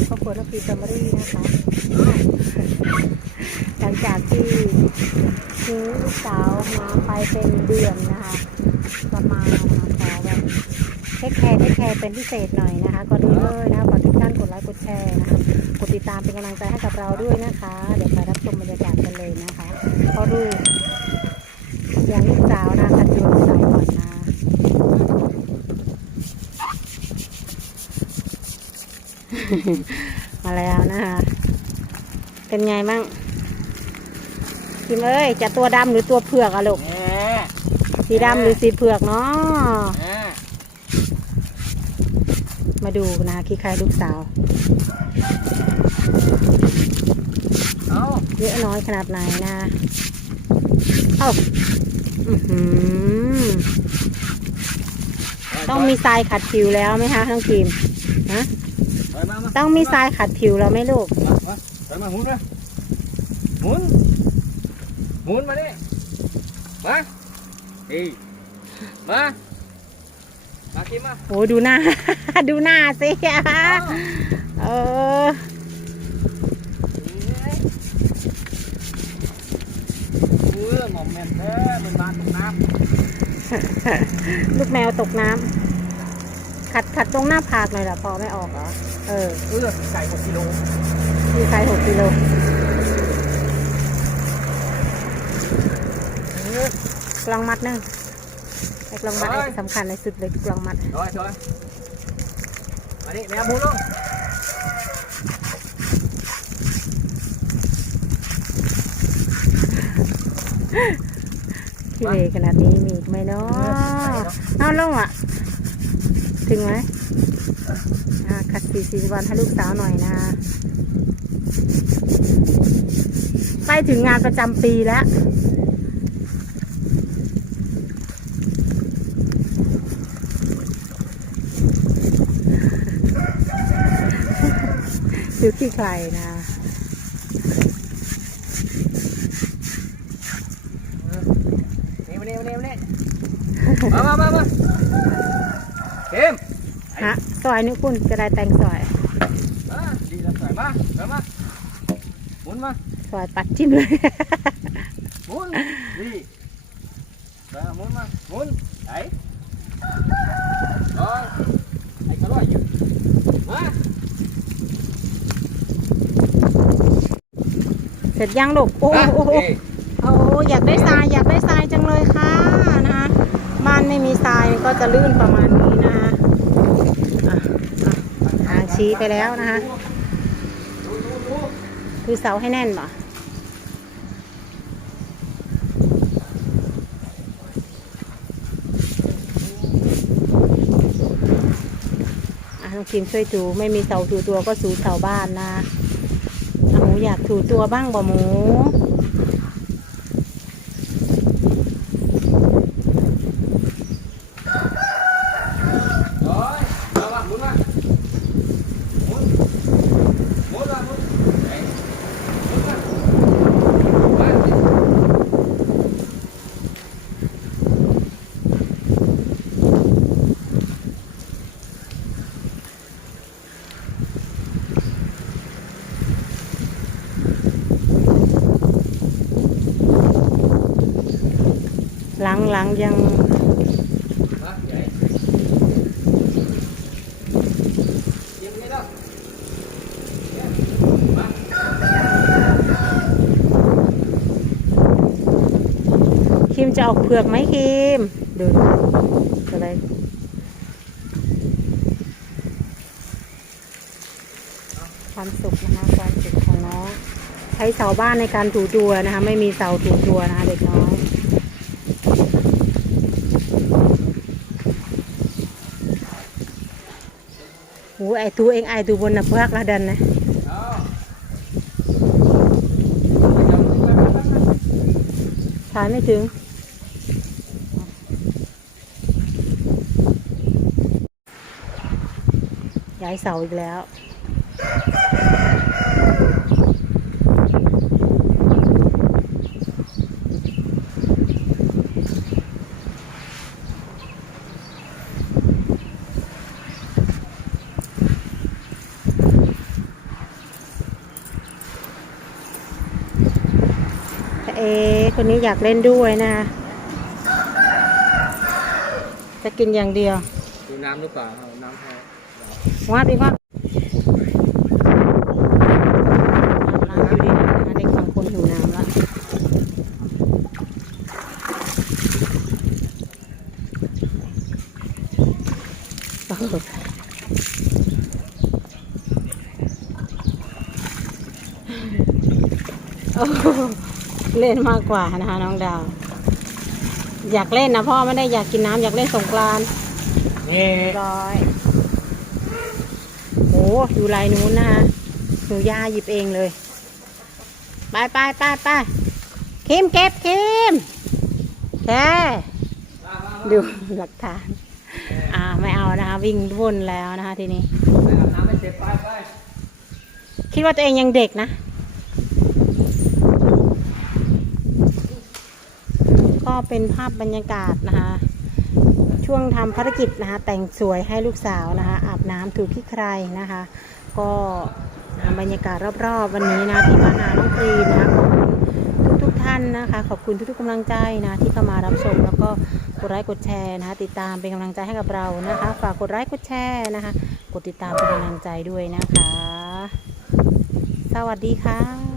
สู่ครอบครัวนักพีแฟมิลี่นะคะหลังจากที่ทิ้งลูกสาวมาไปเป็นเดือนนะคะประมาณนะคะขอแบบเทคแคร์เทคแคร์เป็นพิเศษหน่อยนะคะก่อนเลยนะคะฝากทุกท่านกดไลค์กดแชร์นะคะกดติดตามเป็นกำลังใจให้กับเราด้วยนะคะ เดี๋ยวไปรับชมบรรยากาศกันเลยนะคะพอรู้อย่างลูกสาวนะคะจูลูกสาวก่อนนะ มาแล้วนะคะ เป็นไงบ้างคิมเอ้ย จะตัวดำหรือตัวเผือกอะลูกแหมสีดำหรือสีเผือกเนาะแหมมาดูนะคะขี้ใครลูกสาวเอาเยอะน้อยขนาดไหนนะเอ้าอื้อหือต้องมีทรายขัดผิวแล้วไหมคะน้องคิมฮะไปมามา ต้องมีทรายขัดผิวแล้วไหมลูกมามาไปมาหมุนมาหมุนหมุนมาดิมาอีมามากินมาโอ้ดูหน้า ดูหน้าสิเออเออหมอมแม่นแท้มันมานตกน้ำลูกแมวตกน้ำ ขัดขัดตรงหน้าผากหน่อยเหรอพอไม่ออกเหรอ เออำเออไก่หกกิโลมีใครหกกิโลเออกลองมัดหนึงไอ้กลองมัดไอ้สำคัญในสุดเลยกลองมัดถอยถอยมาดิแมวหมุนลงพี่เวขนาดนี้มีอีกไหมเนาะเอาลงอะ ถึงไหมขัดสีสีวันให้ลูกสาวหน่อยนะใกล้ถึงงานประจำปีแล้วดูที่ใครนะนี่มานี่มานี่มานี่มามามามา เกมฮะซอยนึกคุณจะได้แต่งซอยมาดีแล้วใส่มาเดินมาหมุนมาซอยปัดจิ้มเลยหมุนดีมาหมุนมาหมุนไหน rồi anh có loại chưa มาเสร็จยังลูกโอ้มาโอ้โอ้นี่โอ้อยากได้ทรายอยากได้ทรายจังเลยค่ะนะคะ บ้านไม่มีทรายก็จะลื่นประมาณนี้นะคะทางชี้ไปแล้วนะคะดูดูดูคือเสาให้แน่นบ่อะน้องคิมช่วยถูไม่มีเสาถูตัวก็สูเสาบ้านนะอะหมูอยากถูตัวบ้างบ่หมู หลังหลังยังคิมจะออกเผือกไหมคิมดูอะไรความสุขนะคะความสุขของน้องใช้เสาบ้านในการถูตัวนะคะ ไม่มีเสาถูตัวนะคะเด็กน้อย โอ้ไอตัวเองไอตัวบนนะเพือกละดันนะถ่ายไม่ถึง ย้ายเสาอีกแล้ว เอ คนนี้อยากเล่นด้วยนะ จะกินอย่างเดียว ดูน้ำหรือเปล่าเอาน้ำพอว่าดีว่าน้ำอยู่ดีนะคะเด็กบางคนหิวน้ำละโอ้โห เล่นมากกว่านะคะน้องดาว อยากเล่นนะพ่อไม่ได้อยากกินน้ำอยากเล่นสงกรานต์นี่ร้อยโอ้อยู่ลายนู้นนะคะหนูย่าหยิบเองเลย ไปไปไปไปคิมเก็บคิมแค่ดูหลักฐาน อ่าไม่เอานะคะ วิ่งวนแล้วนะคะทีนี้ไปอาบน้ำไม่เสร็จไปไปคิดว่าตัวเองยังเด็กนะ เป็นภาพบรรยากาศนะคะ ช่วงทำภารกิจนะคะ แต่งสวยให้ลูกสาวนะคะ อาบน้ำถูขี้ใครนะคะ ก็บรรยากาศรอบๆ วันนี้นะที่มาหาน้องกรีนนะคะขอบคุณทุกๆท่านนะคะ ขอบคุณทุกๆกำลังใจนะที่เข้ามารับชมแล้วก็กดไลค์กดแชร์นะคะ ติดตามเป็นกำลังใจให้กับเรานะคะ ฝากกดไลค์กดแชร์นะคะ กดติดตามเป็นกำลังใจด้วยนะคะ สวัสดีค่ะ